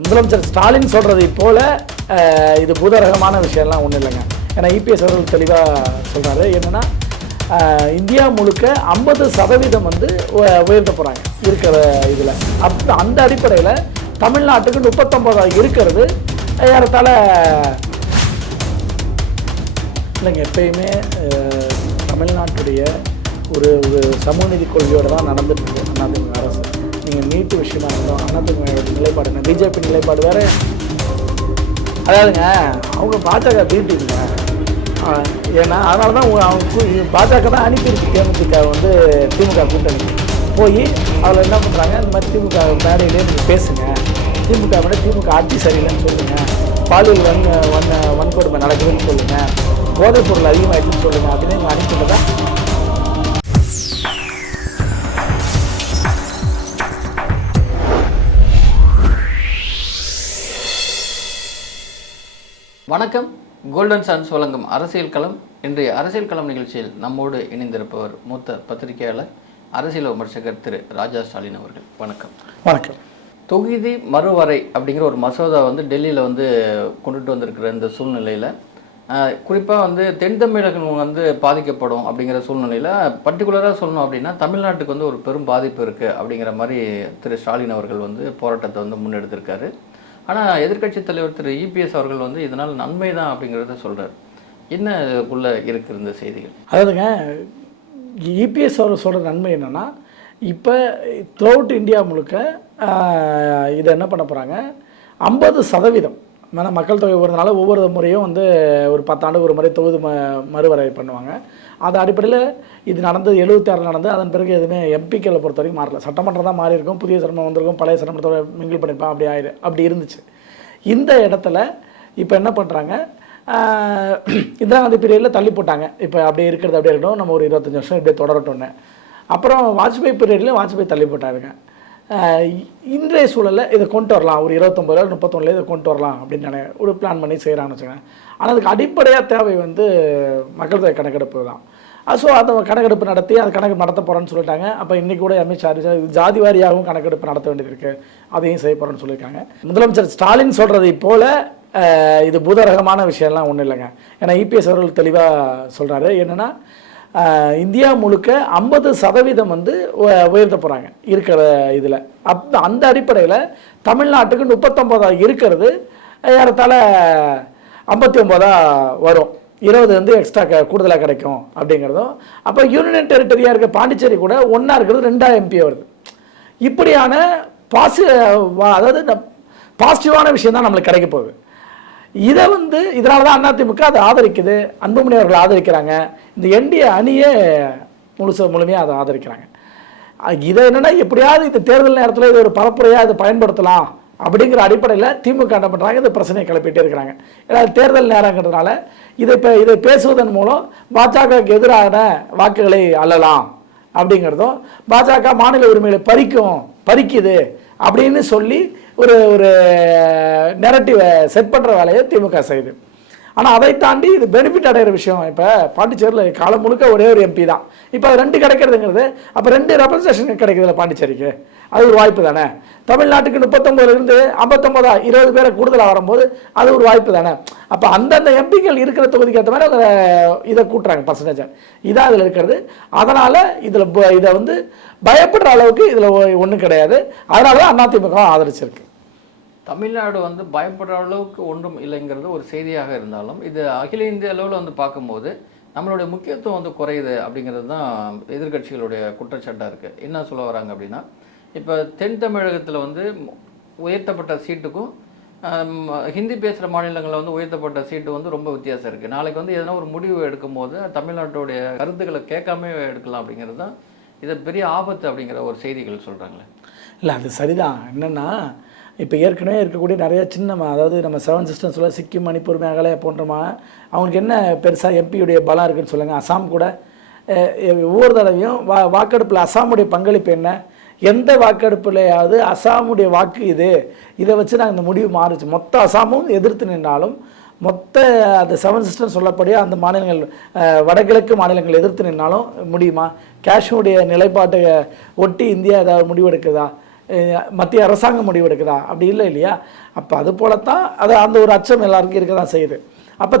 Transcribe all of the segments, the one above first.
முதலமைச்சர் ஸ்டாலின் சொல்கிறதை போல இது பூதரகமான விஷயம்லாம் ஒன்றும் இல்லைங்க. ஏன்னா இபிஎஸ் அவர்கள் தெளிவாக சொல்கிறாரு. என்னென்னா இந்தியா முழுக்க 50% வந்து உயர்த்த போகிறாங்க இருக்கிற இதில். அந்த அடிப்படையில் தமிழ்நாட்டுக்கு 39 இருக்கிறது ஏறத்தாழ இல்லைங்க. எப்பயுமே தமிழ்நாட்டுடைய ஒரு சமூக நீதி கொள்கையோடு தான் நடந்துட்டு அதிமுக அரசு. நீங்கள் நீட்டு விஷயமா இருந்தோம், அதிமுக நிலைப்பாடு என்ன, பிஜேபி நிலைப்பாடு வேறு. அதாவதுங்க அவங்க பாஜக பீட்டிங்க. ஏன்னா அதனால தான் அவங்க பாஜக தான் அனுப்பியிருக்கு தேமுதிக வந்து திமுக கூட்டணி போய் அதில் என்ன பண்ணுறாங்க, இந்த மாதிரி திமுக மேடையிலே நீங்கள் பேசுங்க, திமுக விட திமுக ஆட்சி சரியில்லைன்னு சொல்லுங்கள், பாலியல் வன்கொடுமை நடக்குதுன்னு சொல்லுங்கள், போதைப் பொருள் அதிகமாகிடுச்சுன்னு சொல்லுங்கள் அப்படின்னு இவங்க அனுப்பிட்டதா. வணக்கம். கோல்டன் சன்ஸ் வழங்கும் அரசியல் களம். இன்றைய அரசியல் களம் நிகழ்ச்சியில் நம்மோடு இணைந்திருப்பவர் மூத்த பத்திரிகையாளர், அரசியல் விமர்சகர் திரு ராஜா ஸ்டாலின் அவர்கள். வணக்கம். வணக்கம். தொகுதி மறுவரை அப்படிங்கிற ஒரு மசோதா வந்து டெல்லியில் வந்து கொண்டுட்டு வந்திருக்கிற இந்த சூழ்நிலையில், குறிப்பாக வந்து தென் தமிழகம் வந்து பாதிக்கப்படும் அப்படிங்கிற சூழ்நிலையில் பர்டிகுலராக சொல்லணும் அப்படின்னா தமிழ்நாட்டுக்கு வந்து ஒரு பெரும் பாதிப்பு இருக்குது அப்படிங்கிற மாதிரி திரு ஸ்டாலின் அவர்கள் வந்து போராட்டத்தை வந்து முன்னெடுத்திருக்காரு. ஆனால் எதிர்க்கட்சி தலைவர் திரு இபிஎஸ் அவர்கள் வந்து இதனால் நன்மை தான் அப்படிங்கிறத சொல்கிறார். என்ன உள்ளே இருக்கிற இந்த செய்திகள்? அதாவதுங்க, இபிஎஸ் அவர் சொல்கிற நன்மை என்னென்னா, இப்போ த்ரூஅவுட் இந்தியா முழுக்க இதை என்ன பண்ண போகிறாங்க, 50% ஏன்னா மக்கள் தொகை உயர்றதுனால ஒவ்வொரு முறையும் வந்து ஒரு 10 ஆண்டுக்கு ஒரு முறை தொகுதி மறுவரை பண்ணுவாங்க. அது அடிப்படையில் இது நடந்து 76 நடந்து அதன் பிறகு எதுவுமே எம்பிக்களை பொறுத்த வரைக்கும் மாறல. சட்டமன்றம் தான் மாறி இருக்கும், புதிய சட்டமன்றம் வந்திருக்கும், பழைய சட்டமன்றத்தோட மிங்கிள் பண்ணியிருப்பான், அப்படி இருந்துச்சு. இந்த இடத்துல இப்போ என்ன பண்ணுறாங்க, இந்திரா காந்தி பீரியடில் தள்ளி போட்டாங்க. இப்போ அப்படியே இருக்கிறது அப்படியே இருக்கட்டும், நம்ம ஒரு 25 வருஷம் இப்படியே தொடரட்டோன்னு. அப்புறம் வாஜ்பாய் பீரியட்லேயும் வாஜ்பாய் தள்ளி போட்டாருங்க. இன்றைய சூழலில் இதை கொண்டு வரலாம், ஒரு 29 31 இதை கொண்டு வரலாம் அப்படின்னு ஒரு பிளான் பண்ணி செய்கிறான்னு வச்சுக்கோங்க. ஆனால் அதுக்கு அடிப்படையாக தேவை வந்து மக்கள் தொகை கணக்கெடுப்பு தான். ஸோ அந்த கணக்கெடுப்பு நடத்தி அது கணக்கு நடத்த போகிறேன்னு சொல்லிட்டாங்க. அப்போ இன்றைக்கி கூட அமித்ஷா ஜாதி வாரியாகவும் கணக்கெடுப்பு நடத்த வேண்டியது இருக்குது, அதையும் செய்ய போகிறேன்னு சொல்லியிருக்காங்க. முதலமைச்சர் ஸ்டாலின் சொல்கிறதை போல இது பூதரகமான விஷயம்லாம் ஒன்றும் இல்லைங்க. ஏன்னா இபிஎஸ் அவர்கள் தெளிவாக சொல்கிறாரு. என்னென்னா இந்தியா முழுக்க 50% வந்து உயர்த்த போகிறாங்க இருக்கிற இதில். அந்த அடிப்படையில் தமிழ்நாட்டுக்கு 39 இருக்கிறது ஏறத்தாழ 59 வரும், 20 வந்து எக்ஸ்ட்ரா கூடுதலாக கிடைக்கும் அப்படிங்கிறதும். அப்போ யூனியன் டெரிட்டரியாக இருக்க பாண்டிச்சேரி கூட ஒன்றா இருக்கிறது 2 MP வருது. இப்படியான அதாவது பாசிட்டிவான விஷயம் தான் நம்மளுக்கு கிடைக்க போகுது. இதை வந்து இதனால தான் அதிமுக அதை ஆதரிக்குது, அன்புமணி அவர்கள் ஆதரிக்கிறாங்க, இந்த என்டிஏ அணியே முழுமையாக அதை ஆதரிக்கிறாங்க. இதை என்னென்னா எப்படியாவது இந்த தேர்தல் நேரத்தில் இது ஒரு பரப்புரையாக இதை பயன்படுத்தலாம் அப்படிங்கிற அடிப்படையில் திமுக என்ன பண்ணுறாங்க, இந்த பிரச்சனையை கிளப்பிகிட்டே இருக்கிறாங்க. ஏன்னா தேர்தல் நேரங்கிறதுனால இதை பேசுவதன் மூலம் பாஜகவுக்கு எதிரான வாக்குகளை அள்ளலாம் அப்படிங்கிறதும், பாஜக மாநில உரிமைகளை பறிக்குது அப்படின்னு சொல்லி ஒரு நெரட்டிவை செட் பண்ணுற வேலையை திமுக செய்யுது. ஆனால் அதை தாண்டி இது பெனிஃபிட் அடைகிற விஷயம். இப்போ பாண்டிச்சேரியில் காலம் முழுக்க ஒரே ஒரு MP தான், இப்போ அது 2 கிடைக்கிறதுங்கிறது, அப்போ 2 ரெப்ரசன்டேஷன் கிடைக்குதுல்ல பாண்டிச்சேரிக்கு, அது ஒரு வாய்ப்பு தானே. தமிழ்நாட்டுக்கு 39 59 20 பேரை கூடுதலாக வரும்போது அது ஒரு வாய்ப்பு தானே. அப்போ அந்தந்த எம்பிக்கள் இருக்கிற தொகுதிக்கு ஏற்ற மாதிரி இதை கூட்டுறாங்க பர்சன்டேஜ், இதான் அதில் இருக்கிறது. அதனால் இதை வந்து பயப்படுற அளவுக்கு இதில் ஒன்றும் கிடையாது. அதனால தான் அதிமுக ஆதரிச்சிருக்கு. தமிழ்நாடு வந்து பயப்படுற அளவுக்கு ஒன்றும் இல்லைங்கிறது ஒரு செய்தியாக இருந்தாலும், இது அகில இந்திய அளவில் வந்து பார்க்கும்போது நம்மளுடைய முக்கியத்துவம் வந்து குறையுது அப்படிங்கிறது தான் எதிர்கட்சிகளுடைய குற்றச்சாட்டாக இருக்குது. என்ன சொல்ல வராங்க அப்படின்னா, இப்போ தென் தமிழகத்தில் வந்து உயர்த்தப்பட்ட சீட்டுக்கும் ஹிந்தி பேசுகிற மாநிலங்களில் வந்து உயர்த்தப்பட்ட சீட்டு வந்து ரொம்ப வித்தியாசம் இருக்குது. நாளைக்கு வந்து எதனா ஒரு முடிவு எடுக்கும்போது தமிழ்நாட்டுடைய கருத்துக்களை கேட்காம எடுக்கலாம் அப்படிங்கிறது தான் இது பெரிய ஆபத்து அப்படிங்கிற ஒரு செய்திகள் சொல்கிறாங்களே. இல்லை, அது சரிதான். என்னென்னா இப்போ ஏற்கனவே இருக்கக்கூடிய நிறைய சின்ன, அதாவது நம்ம 7 சிஸ்டம் சொல்ல சிக்கிம், மணிப்பூர், மேகாலயா போன்றமா அவங்களுக்கு என்ன பெருசாக எம்பியுடைய பலம் இருக்குதுன்னு சொல்லுங்கள். அசாம் கூட ஒவ்வொரு தடவையும் வாக்கெடுப்பில் அசாமுடைய பங்களிப்பு என்ன, எந்த வாக்கெடுப்புலையாவது அசாமுடைய வாக்கு இதை வச்சு நாங்கள் இந்த முடிவு மாறுச்சு. மொத்த அசாமும் எதிர்த்து நின்றாலும், மொத்த அந்த 7 சிஸ்டம் சொல்லப்படியே அந்த மாநிலங்கள் வடகிழக்கு மாநிலங்கள் எதிர்த்து நின்னாலும் முடியுமா? காஷ்மீருடைய நிலைப்பாட்டை ஒட்டி இந்தியா ஏதாவது முடிவெடுக்குதா? மத்திய அரசாங்கம் முடிவெடுக்குதா? அப்படி இல்லை இல்லையா? அப்போ அது போலத்தான் அது அந்த ஒரு அச்சம் எல்லாருக்கும் இருக்க தான் செய்யுது. அப்போ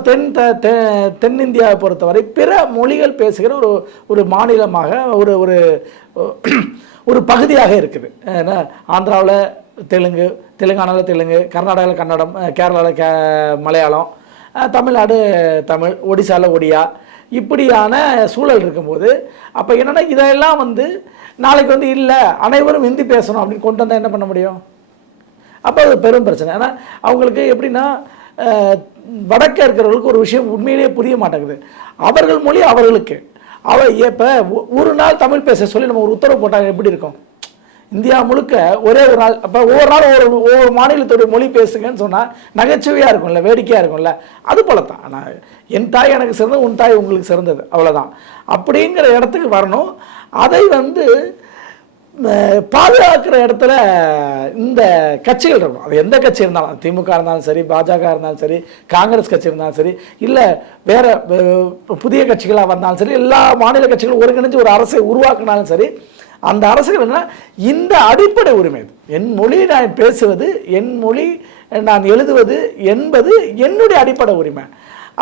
தென்னிந்தியாவை பொறுத்தவரை பிற மொழிகள் பேசுகிற ஒரு மாநிலமாக ஒரு ஒரு ஒரு பகுதியாக இருக்குது. ஏன்னா ஆந்திராவில் தெலுங்கு, தெலுங்கானாவில் தெலுங்கு, கர்நாடகாவில் கன்னடம், கேரளாவில் மலையாளம், தமிழ்நாடு தமிழ், ஒடிசாவில் ஒடியா, இப்படியான சூழல் இருக்கும்போது அப்போ என்னென்னா இதெல்லாம் வந்து நாளைக்கு வந்து இல்லை அனைவரும் ஹிந்தி பேசணும் அப்படின்னு கொண்டு வந்தால் என்ன பண்ண முடியும்? அப்போ அது பெரும் பிரச்சனை. ஏன்னா அவங்களுக்கு எப்படின்னா வடக்க இருக்கிறவர்களுக்கு ஒரு விஷயம் உண்மையிலேயே புரிய மாட்டேங்குது. அவர்கள் மொழி அவர்களுக்கு இப்போ ஒரு நாள் தமிழ் பேச சொல்லி நம்ம ஒரு உத்தரவு போட்டாங்க எப்படி இருக்கும்? இந்தியா முழுக்க ஒரே ஒரு நாள், அப்போ ஒவ்வொரு நாளும் ஒவ்வொரு மாநிலத்துடைய மொழி பேசுங்கன்னு சொன்னால் நகைச்சுவையாக இருக்கும்ல, வேடிக்கையாக இருக்கும்ல. அது போல தான் ஆனால் என் தாய் எனக்கு சிறந்தது, உன் தாய் உங்களுக்கு சிறந்தது, அவ்வளோதான். அப்படிங்கிற இடத்துக்கு வரணும். அதை வந்து பாதுகாக்கிற இடத்துல இந்த கட்சிகள் இருக்கணும். அது எந்த கட்சி இருந்தாலும், திமுக இருந்தாலும் சரி, பாஜக இருந்தாலும் சரி, காங்கிரஸ் கட்சி இருந்தாலும் சரி, இல்லை வேற புதிய கட்சிகளாக வந்தாலும் சரி, எல்லா மாநில கட்சிகளும் ஒருங்கிணைஞ்சு ஒரு அரசை உருவாக்கினாலும் சரி, அந்த அரசுகள் என்ன இந்த அடிப்படை உரிமை, என் மொழி நான் பேசுவது, என் மொழி நான் எழுதுவது என்பது என்னுடைய அடிப்படை உரிமை.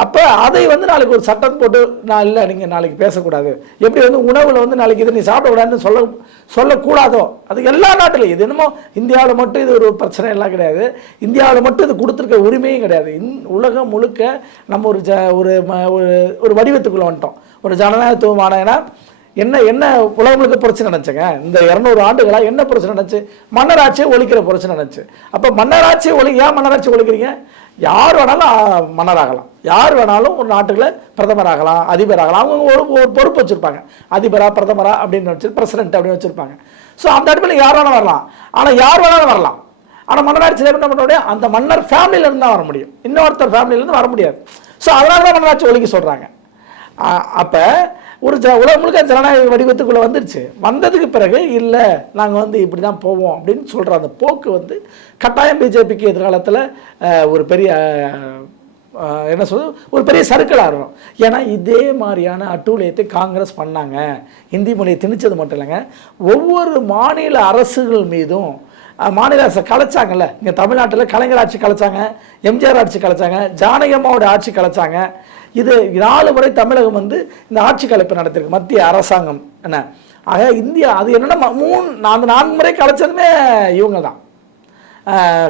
அப்போ அதை வந்து நாளைக்கு ஒரு சட்டம் போட்டு நான் இல்லை நீங்கள் நாளைக்கு பேசக்கூடாது, எப்படி வந்து உணவில் வந்து நாளைக்கு இதை நீ சாப்பிடக்கூடாதுன்னு சொல்லக்கூடாதோ, அது எல்லா நாட்டிலையும். இது என்னமோ இந்தியாவில் மட்டும் இது ஒரு பிரச்சனை எல்லாம் கிடையாது, இந்தியாவில் மட்டும் இது கொடுத்துருக்க உரிமையும் கிடையாது. உலகம் முழுக்க நம்ம ஒரு வடிவத்துக்குள்ளே வந்துட்டோம். ஒரு ஜனநாயகத்துவமான ஏன்னா என்ன உலகம் முழுக்க பிரச்சனை நினச்சேங்க. இந்த 200 ஆண்டுகளாக என்ன பிரச்சனை நினச்சி? மன்னராட்சியை ஒழிக்கிற பிரச்சனை நினச்சி. அப்போ மன்னராட்சியை ஏன் மன்னராட்சி ஒழிக்கிறீங்க? யார் வேணாலும் மன்னராகலாம், யார் வேணாலும் ஒரு நாட்டுக்குள்ள பிரதமராகலாம், அதிபராகலாம். அவங்க ஒரு பொறுப்பு வச்சுருப்பாங்க, அதிபரா பிரதமரா அப்படின்னு வச்சு, பிரசிடென்ட் அப்படின்னு வச்சுருப்பாங்க. ஸோ அந்த அடிப்படையில் யார் வேணாலும் வரலாம், ஆனால் யார் வேணாலும் வரலாம். ஆனால் மன்னராட்சியில் என்ன பண்ண முடியும்? அந்த மன்னர் ஃபேமிலியிலேருந்து தான் வர முடியும், இன்னொருத்தர் ஃபேமிலியிலேருந்து வர முடியாது. ஸோ அதனால தான் மன்னராட்சி ஒழிக்க சொல்கிறாங்க. அப்போ உலகம் முழுக்க ஜனநாயக வடிவத்துக்குள்ளே வந்துருச்சு. வந்ததுக்கு பிறகு இல்லை நாங்கள் வந்து இப்படி தான் போவோம் அப்படின்னு சொல்கிற அந்த போக்கு வந்து கட்டாயம் பிஜேபிக்கு எதிர்காலத்தில் ஒரு பெரிய என்ன சொல்றது, ஒரு பெரிய சர்க்கிளாக இருக்கும். ஏன்னா இதே மாதிரியான அட்டூழியத்தை காங்கிரஸ் பண்ணாங்க. ஹிந்தி மொழியை திணிச்சது மட்டும் இல்லைங்க, ஒவ்வொரு மாநில அரசுகள் மீதும் மாநில அரசை கலைச்சாங்கல்ல. இங்கே தமிழ்நாட்டில் கலைஞர் ஆட்சி கலைச்சாங்க, எம்ஜிஆர் ஆட்சி கலைச்சாங்க, ஜானகி அம்மாவோட ஆட்சி கலைச்சாங்க. இது 4 முறை தமிழகம் வந்து இந்த ஆட்சி கலைப்பு நடத்திருக்கு மத்திய அரசாங்கம். என்ன ஆக இந்தியா அது என்னென்னா 4 முறை கலைச்சதுமே இவங்க தான்,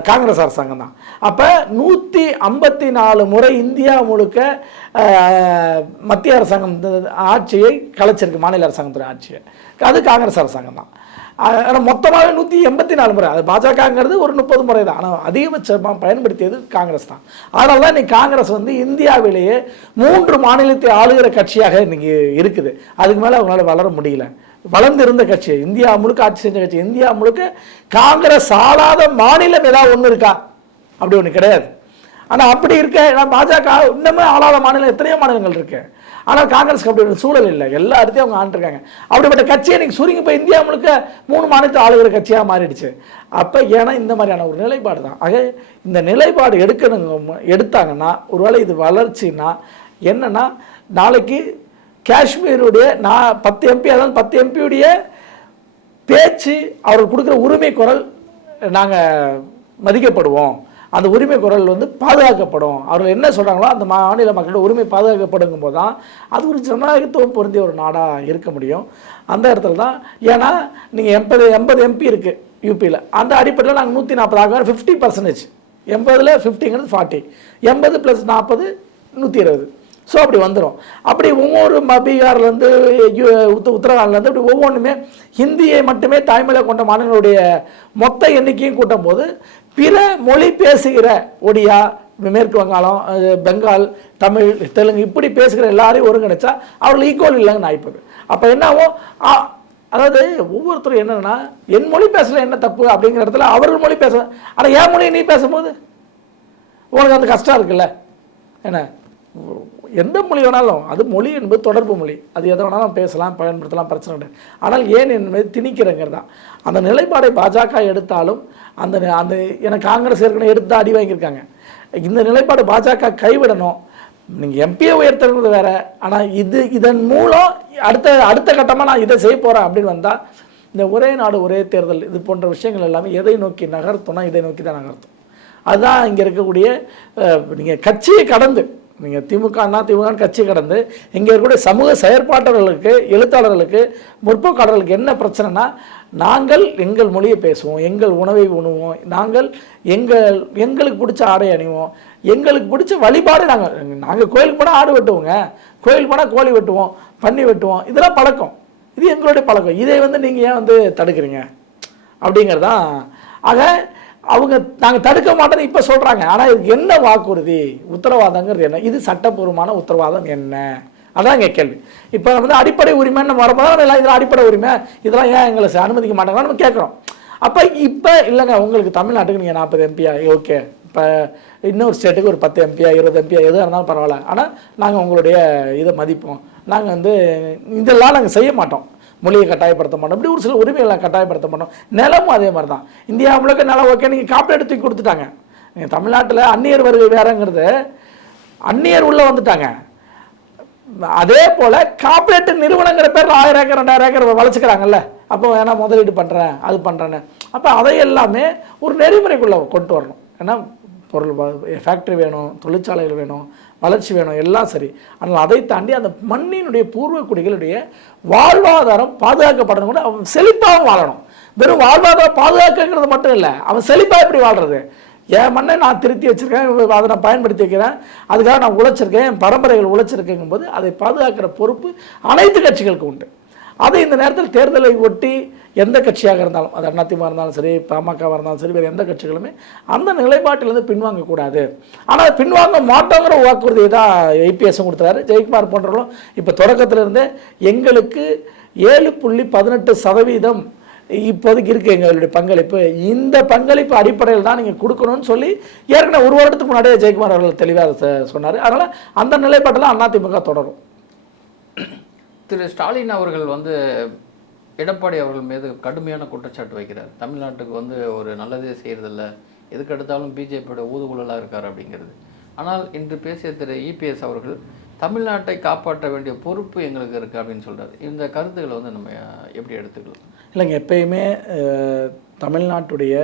காங்கிரஸ் அரசாங்கம் தான். அப்போ 154 முறை இந்தியா முழுக்க மத்திய அரசாங்கம் ஆட்சியை கலைச்சிருக்கு, மாநில அரசாங்கத்துடைய ஆட்சியை. அது காங்கிரஸ் அரசாங்கம் தான். ஆனால் மொத்தமாக 184 முறை. அது பாஜகங்கிறது ஒரு 30 முறை தான், ஆனால் அதிகபட்சமாக பயன்படுத்தியது காங்கிரஸ் தான். அதனால தான் இன்னைக்கு காங்கிரஸ் வந்து இந்தியாவிலேயே 3 மாநிலத்தை ஆளுகிற கட்சியாக இன்னைக்கு இருக்குது. அதுக்கு மேலே அவங்களால வளர முடியல. வளர்ந்து இருந்த கட்சி, இந்தியா முழுக்க ஆட்சி செஞ்ச கட்சி, இந்தியா முழுக்க காங்கிரஸ் ஆளாத மாநிலம் ஏதாவது ஒன்று இருக்கா? அப்படி ஒன்று கிடையாது. ஆனால் அப்படி இருக்க பாஜக இன்னுமே ஆளாத மாநிலம் எத்தனையோ மாநிலங்கள் இருக்கு. ஆனால் காங்கிரஸ்க்கு அப்படி ஒரு சூழல் இல்லை, எல்லா இடத்தையும் அவங்க ஆண்டுருக்காங்க. அப்படிப்பட்ட கட்சியை இன்னைக்கு சுருங்கி போய் இந்தியா முழுக்க 3 மாநிலத்தை ஆளுகிற கட்சியாக மாறிடுச்சு. அப்போ ஏன்னா இந்த மாதிரியான ஒரு நிலைப்பாடு தான். ஆக இந்த நிலைப்பாடு எடுத்தாங்கன்னா ஒருவேளை இது வளர்ச்சின்னா என்னன்னா, நாளைக்கு காஷ்மீருடைய 10 MP, அதாவது 10 MP பேச்சு, அவர்கள் கொடுக்குற உரிமை குரல் நாங்கள் மதிக்கப்படுவோம், அந்த உரிமை குரல் வந்து பாதுகாக்கப்படும். அவர்கள் என்ன சொல்கிறாங்களோ அந்த மாநில மக்களோட உரிமை பாதுகாக்கப்படுங்கும் போது தான் அது ஒரு ஜனநாயகத்துவம் பொருந்திய ஒரு நாடாக இருக்க முடியும். அந்த இடத்துல தான் ஏன்னா நீங்கள் 80 MP இருக்குது யூபியில், அந்த அடிப்படையில் நாங்கள் 140 ஆக 50%, 80ல் 50ங்கிறது 40, 80 + 40 120. ஸோ அப்படி வந்துடும். அப்படி ஒவ்வொரு பீகார்லேருந்து உத்தரகாண்ட்லேருந்து அப்படி ஒவ்வொன்றுமே ஹிந்தியை மட்டுமே தாய்மொழியை கொண்ட மாநிலங்களுடைய மொத்த எண்ணிக்கையும் கூட்டும் போது பிற மொழி பேசுகிற ஒடியா, மேற்கு வங்காளம், பெங்கால், தமிழ், தெலுங்கு இப்படி பேசுகிற எல்லாரையும் ஒருங்கிணைச்சா அவர்கள் ஈக்குவல் இல்லைங்கன்னு ஆயிப்போது. அப்போ என்னாகும், அதாவது ஒவ்வொருத்தரும் என்னன்னா என் மொழி பேசல என்ன தப்பு அப்படிங்கிற இடத்துல அவர்கள் மொழி பேச, ஆனால் என் மொழியை நீ பேசும்போது உனக்கு அந்த கஷ்டம் இருக்குல்ல. என்ன எந்த மொழி வேணாலும், அது மொழி என்பது தொடர்பு மொழி, அது எதை வேணாலும் பேசலாம், பயன்படுத்தலாம், பிரச்சனை கிடையாது. ஆனால் ஏன் என்பது திணிக்கிறங்கிறது தான். அந்த நிலைப்பாடை பாஜக எடுத்தாலும் அந்த எனக்கு காங்கிரஸ் ஏற்கனவே எடுத்து அடி வாங்கியிருக்காங்க. இந்த நிலைப்பாடு பாஜக கைவிடணும். நீங்கள் எம்பியை உயர்த்துறது வேற, ஆனால் இதன் மூலம் அடுத்த கட்டமாக நான் இதை செய்ய போகிறேன் அப்படின்னு வந்தால் இந்த ஒரே நாடு ஒரே தேர்தல் இது போன்ற விஷயங்கள் எல்லாமே எதை நோக்கி நகர்த்தோம்னா இதை நோக்கி தான் நகர்த்தும். அதுதான் இங்கே இருக்கக்கூடிய நீங்கள் கட்சியை கடந்து நீங்கள் திமுக கட்சியை கடந்து இங்கே இருக்கக்கூடிய சமூக செயற்பாட்டாளர்களுக்கு, எழுத்தாளர்களுக்கு, முற்போக்காளர்களுக்கு என்ன பிரச்சனைனா, நாங்கள் எங்கள் மொழியை பேசுவோம், எங்கள் உணவை உண்ணுவோம், நாங்கள் எங்களுக்கு பிடிச்ச ஆடை அணிவோம், எங்களுக்கு பிடிச்ச வழிபாடு நாங்கள் கோயிலுக்கு போனால் ஆடு வெட்டுவோங்க, கோயிலுக்கு போனால் கோழி வெட்டுவோம், பன்னி வெட்டுவோம், இதெல்லாம் பழக்கம், இது எங்களுடைய பழக்கம். இதை நீங்கள் ஏன் தடுக்கிறீங்க அப்படிங்கிறதான். ஆக அவங்க நாங்கள் தடுக்க மாட்டோம்னு இப்போ சொல்கிறாங்க. ஆனால் இதுக்கு என்ன வாக்குறுதி, உத்தரவாதங்கிறது என்ன, இது சட்டப்பூர்வமான உத்தரவாதம் என்ன, அதான் இங்கே கேள்வி. இப்போ அடிப்படை உரிமைன்னு வரும்போது எல்லாம் இதெல்லாம் அடிப்படை உரிமை, இதெல்லாம் ஏன் எங்களை அனுமதிக்க மாட்டாங்கன்னு நம்ம கேட்குறோம். அப்போ இப்போ இல்லைங்க, உங்களுக்கு தமிழ்நாட்டுக்கு நீங்கள் 40 எம்பியா ஓகே, இப்போ இன்னொரு ஸ்டேட்டுக்கு ஒரு 10 எம்பியா 20 எம்பியா எதுவாக இருந்தாலும் பரவாயில்ல, ஆனால் நாங்கள் உங்களுடைய இதை மதிப்போம், நாங்கள் இதெல்லாம் நாங்கள் செய்ய மாட்டோம், மொழியை கட்டாயப்படுத்த மாட்டோம், இப்படி ஒரு சில உரிமைகளை கட்டாயப்படுத்த மாட்டோம். நிலமும் அதே மாதிரி தான். இந்தியா முழுக்க நிலம் ஓகே, நீங்கள் காப்பீடு தூக்கி கொடுத்துட்டாங்க. நீங்கள் தமிழ்நாட்டில் அந்நியர் வருகை வேறங்கிறது, அந்நியர் உள்ளே வந்துட்டாங்க. அதே போல் காப்பீட்டு நிறுவனங்கிற பேரில் 1000 ஏக்கர் 2000 ஏக்கர் வளர்ச்சிக்கிறாங்கல்ல, அப்போ வேணா முதலீடு பண்ணுறேன் அது பண்ணுறேன்னு. அப்போ அதை எல்லாமே ஒரு நெறிமுறைக்குள்ளே கொண்டு வரணும். ஏன்னா பொருள் ஃபேக்ட்ரி வேணும், தொழிற்சாலைகள் வேணும், வளர்ச்சி வேணும், எல்லாம் சரி. ஆனால் அதை தாண்டி அந்த மண்ணினுடைய பூர்வ குடிகளுடைய வாழ்வாதாரம் பாதுகாக்கப்படணும், கூட அவன் செழிப்பாகவும் வாழணும். வெறும் வாழ்வாதாரம் பாதுகாக்கிறது மட்டும் இல்லை, அவன் செழிப்பாக எப்படி வாழ்கிறது, என் மண்ணை நான் திருத்தி வச்சுருக்கேன், அதை நான் பயன்படுத்தி வைக்கிறேன், அதுக்காக நான் உழைச்சிருக்கேன், என் பரம்பரைகள் உழைச்சிருக்கேங்கும் போது அதை பாதுகாக்கிற பொறுப்பு அனைத்து கட்சிகளுக்கு உண்டு. அது இந்த நேரத்தில் தேர்தலை ஒட்டி எந்த கட்சியாக இருந்தாலும், அது அதிமுக இருந்தாலும் சரி, பாமக இருந்தாலும் சரி, வேறு எந்த கட்சிகளுமே அந்த நிலைப்பாட்டிலேருந்து பின்வாங்கக்கூடாது. ஆனால் பின்வாங்க மாட்டோங்கிற வாக்குறுதியை தான் ஐபிஎஸும் கொடுத்துறாரு. ஜெயக்குமார் போன்றவர்களும் இப்போ தொடக்கத்திலிருந்தே எங்களுக்கு 7.18% இப்போதைக்கு இருக்குது எங்களுடைய பங்களிப்பு, இந்த பங்களிப்பு அடிப்படையில் தான் நீங்கள் கொடுக்கணும்னு சொல்லி ஏற்கனவே ஒரு வருடத்துக்கு முன்னாடியே ஜெயக்குமார் அவர்கள் தெளிவாக சொன்னார். அதனால் அந்த நிலைப்பாட்டில் அதிமுக தொடரும். திரு ஸ்டாலின் அவர்கள் எடப்பாடி அவர்கள் மீது கடுமையான குற்றச்சாட்டு வைக்கிறார். தமிழ்நாட்டுக்கு ஒரு நல்லதே செய்கிறதில்ல, எதுக்கு எடுத்தாலும் பிஜேபியோட ஊதுகுழலாக இருக்கார் அப்படிங்கிறது. ஆனால் இன்று பேசிய திரு இபிஎஸ் அவர்கள் தமிழ்நாட்டை காப்பாற்ற வேண்டிய பொறுப்பு எங்களுக்கு இருக்குது அப்படின்னு சொல்கிறார். இந்த கருத்துக்களை நம்ம எப்படி எடுத்துக்கலாம்? இல்லைங்க, எப்பயுமே தமிழ்நாட்டுடைய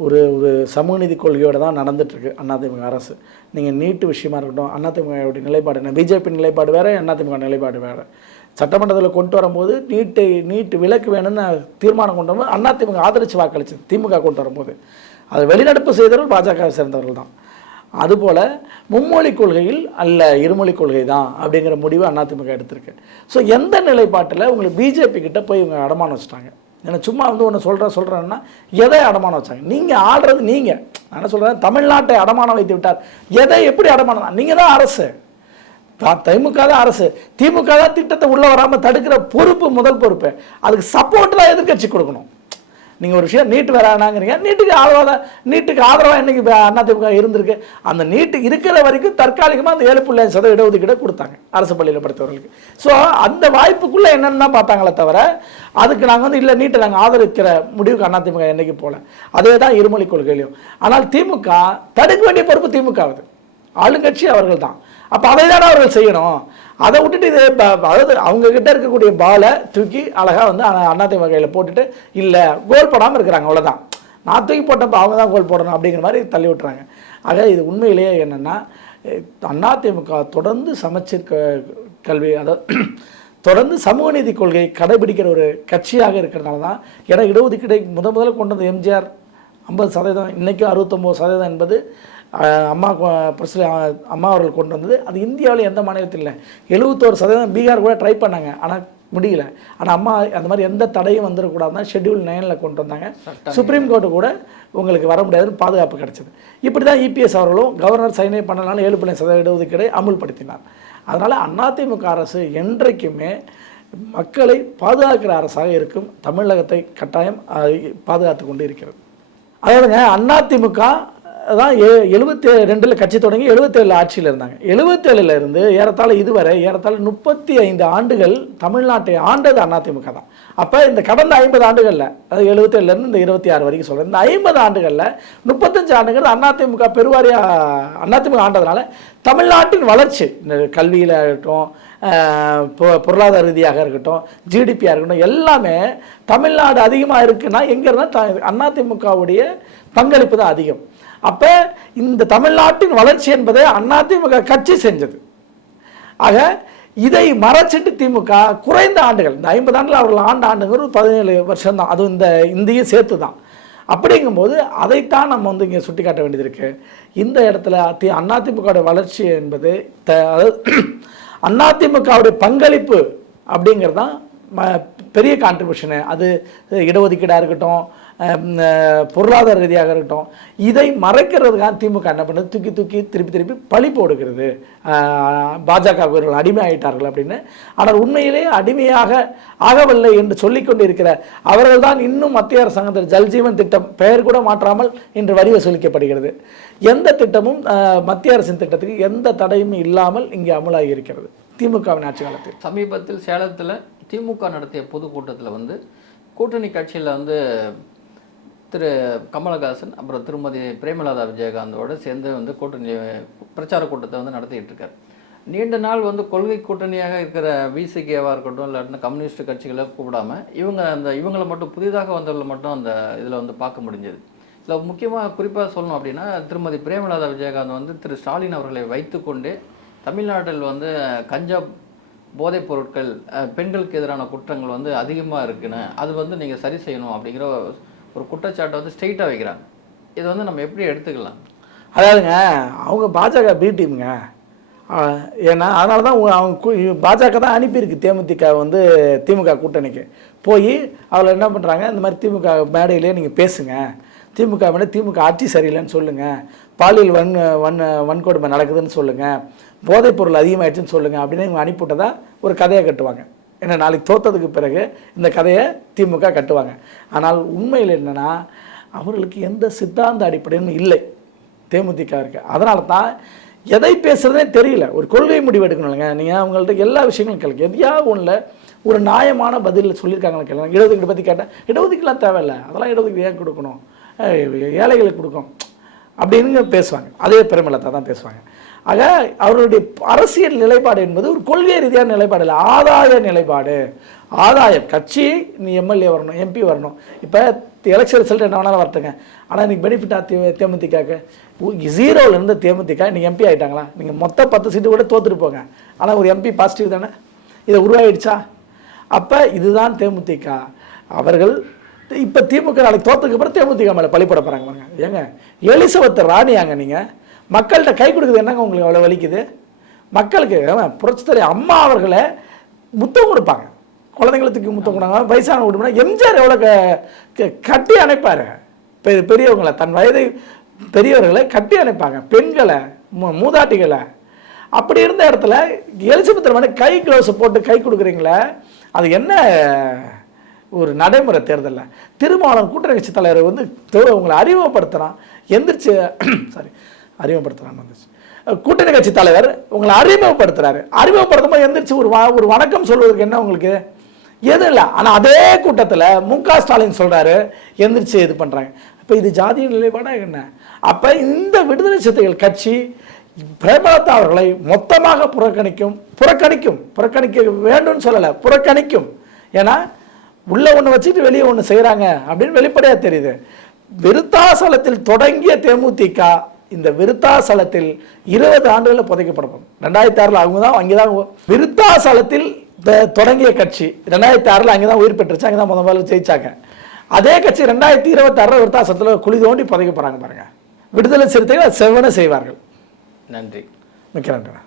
ஒரு சமூக நீதி கொள்கையோடு தான் நடந்துகிட்ருக்கு அதிமுக அரசு. நீங்கள் நீட்டு விஷயமா இருக்கட்டும், அதிமுகவுடைய நிலைப்பாடு என்ன, பிஜேபி நிலைப்பாடு வேறு, அதிமுக நிலைப்பாடு வேறு. சட்டமன்றத்தில் கொண்டு வரும்போது நீட்டு விலக்கு வேணும்னு தீர்மானம் கொண்டு வரும்போது அதிமுக ஆதரித்து வாக்களிச்சு, திமுக கொண்டு வரும்போது அதை வெளிநடப்பு செய்தவர்கள் பாஜகவை சேர்ந்தவர்கள் தான். அதுபோல் மும்மொழி கொள்கையில் அல்ல இருமொழி கொள்கை தான் அப்படிங்கிற முடிவு அதிமுக எடுத்திருக்கு. ஸோ எந்த நிலைப்பாட்டில் உங்களுக்கு பிஜேபி கிட்ட போய் இவங்க அடமானம் வச்சுட்டாங்க. ஏன்னா சும்மா ஒன்று சொல்கிறேன்னா எதை அடமானம் வச்சாங்க, நீங்கள் ஆடுறது நீங்கள். நான் என்ன சொல்கிறேன், தமிழ்நாட்டை அடமானம் வைத்து விட்டார். எதை எப்படி அடமானம், நீங்கள் தான் அரசு, திமுக தான் அரசு, திமுக தான் திட்டத்தை உள்ளே வராமல் தடுக்கிற பொறுப்பு, முதல் பொறுப்பு. அதுக்கு சப்போர்ட் தான் எதிர்கட்சி கொடுக்கணும். நீங்கள் ஒரு விஷயம் நீட்டு வேறானாங்கிறீங்க, நீட்டுக்கு ஆதரவாக இன்றைக்கி அதிமுக இருந்திருக்கு. அந்த நீட்டு இருக்கிற வரைக்கும் தற்காலிகமாக அந்த 7.5% இடஒதுக்கீடு கொடுத்தாங்க அரசு பள்ளியில் படித்தவர்களுக்கு. ஸோ அந்த வாய்ப்புக்குள்ளே என்னென்னு தான் பார்த்தாங்களே தவிர, அதுக்கு நாங்கள் இல்லை நீட்டை நாங்கள் ஆதரிக்கிற முடிவுக்கு அதிமுக என்றைக்கு போகல. அதே தான் இருமொழி கொள்கையிலையும். ஆனால் திமுக தடுக்க வேண்டிய பொறுப்பு திமுகவுது, ஆளுங்கட்சி அவர்கள் தான். அப்போ அதை தானே அவர்கள் செய்யணும். அதை விட்டுட்டு இது அதாவது அவங்கக்கிட்ட இருக்கக்கூடிய பாலை தூக்கி அழகாக அதிமுக கையில் போட்டுட்டு இல்லை கோல் போடாமல் இருக்கிறாங்க, அவ்வளோதான். நான் தூக்கி போட்டப்போ அவங்க தான் கோல் போடணும் அப்படிங்கிற மாதிரி தள்ளி விட்டுறாங்க. ஆக இது உண்மையிலேயே என்னென்னா, அதிமுக தொடர்ந்து சமச்சீர் கல்வி, அதாவது தொடர்ந்து சமூக நீதி கொள்கையை கடைபிடிக்கிற ஒரு கட்சியாக இருக்கிறதுனால தான். ஏன்னா இடஒதுக்கீடை முதல்ல கொண்டு வந்த எம்ஜிஆர் 50%, இன்றைக்கும் 69% என்பது அம்மா அவர்கள் கொண்டு வந்தது. அது இந்தியாவில் எந்த மாநிலத்தில் இல்லை. 71% பீகார் கூட ட்ரை பண்ணாங்க, ஆனால் முடியல. ஆனால் அம்மா அந்த மாதிரி எந்த தடையும் வந்துடக்கூடாதுன்னா ஷெட்யூல் 9 கொண்டு வந்தாங்க. சுப்ரீம் கோர்ட்டு கூட உங்களுக்கு வர முடியாதுன்னு பாதுகாப்பு கிடைச்சது. இப்படி தான் இபிஎஸ் அவர்களும் கவர்னர் சைனே பண்ணனால 7.5% இடஒதுக்கீடை அமுல்படுத்தினார். அதனால் அதிமுக அரசு என்றைக்குமே மக்களை பாதுகாக்கிற அரசாக இருக்கும். தமிழகத்தை கட்டாயம் பாதுகாத்து கொண்டு இருக்கிறது. அதாவதுங்க அதிமுக தான் 72 கட்சி தொடங்கி 77 ஆட்சியில் இருந்தாங்க. 77 இருந்து ஏறத்தாழ இதுவரை ஏறத்தாழ 35 ஆண்டுகள் தமிழ்நாட்டை ஆண்டது அதிமுக தான். அப்போ இந்த கடந்த 50 ஆண்டுகளில், அதாவது 77 இந்த 26 வரைக்கும் சொல்கிறேன், இந்த 50 ஆண்டுகளில் 35 ஆண்டுகள் அதிமுக பெருவாரியாக அதிமுக ஆண்டதுனால தமிழ்நாட்டின் வளர்ச்சி, இந்த கல்வியில் ஆகட்டும், பொருளாதார ரீதியாக இருக்கட்டும், ஜிடிபியாக இருக்கட்டும், எல்லாமே தமிழ்நாடு அதிகமாக இருக்குன்னா எங்கே இருந்தால் அதிமுகவுடைய பங்களிப்பு தான் அதிகம். அப்போ இந்த தமிழ்நாட்டின் வளர்ச்சி என்பதை அதிமுக கட்சி செஞ்சது. ஆக இதை மறைச்சிட்டு திமுக குறைந்த ஆண்டுகள், இந்த 50 ஆண்டுகள் அவர்கள் ஆண்டுங்கிறது 17 வருஷம் தான், அது இந்தியும் சேர்த்து தான். அப்படிங்கும்போது அதைத்தான் நம்ம இங்கே சுட்டி காட்ட வேண்டியது இருக்குது. இந்த இடத்துல அதிமுகவுடைய வளர்ச்சி என்பது அதாவது அதிமுகவுடைய பங்களிப்பு அப்படிங்கிறது தான் பெரிய கான்ட்ரிபியூஷனு. அது இடஒதுக்கீடாக இருக்கட்டும், பொருளாதார ரீதியாக இருக்கட்டும், இதை மறைக்கிறதுக்காக திமுக என்ன பண்ணுறது, தூக்கி திருப்பி பழி போடுகிறது. பாஜக இவர்கள் அடிமை ஆகிட்டார்கள் அப்படின்னு. ஆனால் உண்மையிலேயே அடிமையாக ஆகவில்லை என்று சொல்லிக்கொண்டு இருக்கிற அவர்கள் தான் இன்னும் மத்திய அரசாங்கத்தில் ஜல்ஜீவன் திட்டம் பெயர் கூட மாற்றாமல் இன்று வரி வசூலிக்கப்படுகிறது. எந்த திட்டமும் மத்திய அரசின் திட்டத்துக்கு எந்த தடையும் இல்லாமல் இங்கே அமலாகி இருக்கிறது திமுகவின் ஆட்சி காலத்தில். சமீபத்தில் சேலத்தில் திமுக நடத்திய பொதுக்கூட்டத்தில் கூட்டணி கட்சியில் திரு கமலஹாசன் அப்புறம் திருமதி பிரேமலதா விஜயகாந்தோடு சேர்ந்து கூட்டணி பிரச்சார கூட்டத்தை நடத்திக்கிட்டு இருக்கார். நீண்ட நாள் கொள்கை கூட்டணியாக இருக்கிற விசிகேவாக இருக்கட்டும், இல்லாட்டினா கம்யூனிஸ்ட் கட்சிகளை கூப்பிடாம இவங்களை மட்டும் புதிதாக வந்தவர்களை மட்டும் அந்த இதில் பார்க்க முடிஞ்சது. இதில் முக்கியமாக குறிப்பாக சொல்லணும் அப்படின்னா, திருமதி பிரேமலதா விஜயகாந்த் திரு ஸ்டாலின் அவர்களை வைத்துக்கொண்டு தமிழ்நாட்டில் கஞ்சா போதைப் பொருட்கள், பெண்களுக்கு எதிரான குற்றங்கள் அதிகமாக இருக்குன்னு, அது நீங்கள் சரி செய்யணும் அப்படிங்கிற ஒரு குற்றச்சாட்டை ஸ்ட்ரெயிட்டாக வைக்கிறாங்க. இது நம்ம எப்படி எடுத்துக்கலாம்? அதாவதுங்க, அவங்க பாஜக பி டீமுங்க. ஏன்னா அதனால தான் அவங்க பாஜக தான் அனுப்பியிருக்கு தேமுதிக திமுக கூட்டணிக்கு. போய் அவளை என்ன பண்ணுறாங்க, இந்த மாதிரி திமுக மேடையிலே நீங்கள் பேசுங்க, திமுக மேலே திமுக ஆட்சி சரியில்லைன்னு சொல்லுங்கள், பாலியல் வன்கொடுமை நடக்குதுன்னு சொல்லுங்கள், போதைப்பொருள் அதிகமாகிடுச்சுன்னு சொல்லுங்கள் அப்படின்னு இவங்க அனுப்பிவிட்டதா ஒரு கதையை கட்டுவாங்க. ஏன்னா நாளைக்கு தோற்றதுக்கு பிறகு இந்த கதையை திமுக கட்டுவாங்க. ஆனால் உண்மையில் என்னென்னா, அவர்களுக்கு எந்த சித்தாந்த அடிப்படையும் இல்லை தேமுதிக இருக்கு. அதனால தான் எதை பேசுகிறதே தெரியல. ஒரு கொள்கை முடிவு எடுக்கணும் இல்லைங்க. நீங்கள் அவங்கள்ட்ட எல்லா விஷயங்களும் கேளுங்க, எதையாவது ஒன்றில் ஒரு நியாயமான பதில் சொல்லியிருக்காங்கன்னு கேளுங்க. இடஒதுக்கீடு பற்றி கேட்டால் இடஒதுக்கீடுலாம் தேவையில்லை, அதெல்லாம் இடஒதுக்கீடு ஏன் கொடுக்கணும், ஏழைகளுக்கு கொடுக்கும் அப்படின்னு பேசுவாங்க. அதே பிரேமலதா தான் பேசுவாங்க. ஆக அவர்களுடைய அரசியல் நிலைப்பாடு என்பது ஒரு கொள்கை ரீதியான நிலைப்பாடு இல்லை, ஆதாய நிலைப்பாடு. ஆதாயம், கட்சி நீ எம்எல்ஏ வரணும், எம்பி வரணும். இப்போ எலெக்ஷன் ரிசல்ட் என்ன வேணாலும் வரட்டுங்க, ஆனால் இன்றைக்கி பெனிஃபிட்டாக தேமுதிகக்கு 0ல் இருந்த தேமுதிக இன்றைக்கி எம்பி ஆகிட்டாங்களா? நீங்கள் மொத்தம் 10 சீட்டு கூட தோற்றுட்டு போங்க, ஆனால் ஒரு எம்பி பாசிட்டிவ் தானே, இதை உருவாயிடுச்சா? அப்போ இதுதான் தேமுதிக. அவர்கள் இப்போ திமுக நாளைக்கு தோற்றதுக்கு அப்புறம் தேமுதிக மேலே பழிப்பட போகிறாங்க. பாருங்க, ஏங்க எலிசபெத் ராணியாங்க நீங்கள், மக்கள்கிட்ட கை கொடுக்குது என்னங்க உங்களுக்கு அவ்வளோ வலிக்குது? மக்களுக்கு புரட்சித்தலை அம்மா அவர்களை முத்தம் கொடுப்பாங்க, குழந்தைங்களுக்கு முத்தம் கொடுப்பாங்க, வயசான விடுமுறை. எம்ஜிஆர் எவ்வளோ கட்டி அணைப்பார் பெரியவங்களை, தன் வயதை பெரியவர்களை கட்டி அணைப்பாங்க, பெண்களை, மூதாட்டிகளை. அப்படி இருந்த இடத்துல எலிசபெத் ராணி கை க்ளவுஸை போட்டு கை கொடுக்குறீங்களே, அது என்ன ஒரு நடைமுறை தேர்தலில்? திருமாவளவன் கூட்டணி கட்சி தலைவர் உங்களை அறிமுகப்படுத்துகிறான், எந்திரிச்சு அறிமுகப்படுத்துகிறான்னு வந்துச்சு. கூட்டணி கட்சி தலைவர் உங்களை அறிமுகப்படுத்துகிறாரு, அறிமுகப்படுத்தும் போது எந்திரிச்சு ஒரு வணக்கம் சொல்வதற்கு என்ன உங்களுக்கு எதுவும் இல்லை. ஆனால் அதே கூட்டத்தில் மு.க. ஸ்டாலின் சொல்கிறாரு, எந்திரிச்சு இது பண்ணுறாங்க. இப்போ இது ஜாதிய நிலைப்பாடாக என்ன? அப்போ இந்த விடுதலை சிறுத்தைகள் கட்சி பிரேமலதா அவர்களை மொத்தமாக புறக்கணிக்க வேண்டும்னு சொல்லலை, புறக்கணிக்கும். ஏன்னா உள்ள ஒன்று வச்சுட்டு வெளியே ஒன்று செய்கிறாங்க அப்படின்னு வெளிப்படையாக தெரியுது. விருத்தாசலத்தில் தொடங்கிய தேமுதிக இந்த விருத்தாசலத்தில் 20 ஆண்டுகளில் புதைக்கப்படும். 2006 அவங்க தான் அங்கே தான் விருத்தாசலத்தில் தொடங்கிய கட்சி 2006 அங்கே தான் உயிர் பெற்றுச்சு, அங்கே தான் முதல்ல ஜெயிச்சாங்க. அதே கட்சி 2026 விருத்தாசலத்தில் குழி தோண்டி புதைக்க போகிறாங்க. பாருங்கள், விடுதலை சிறுத்தைகள் செவ்வன செய்வார்கள். நன்றி, மிக்க நன்றி.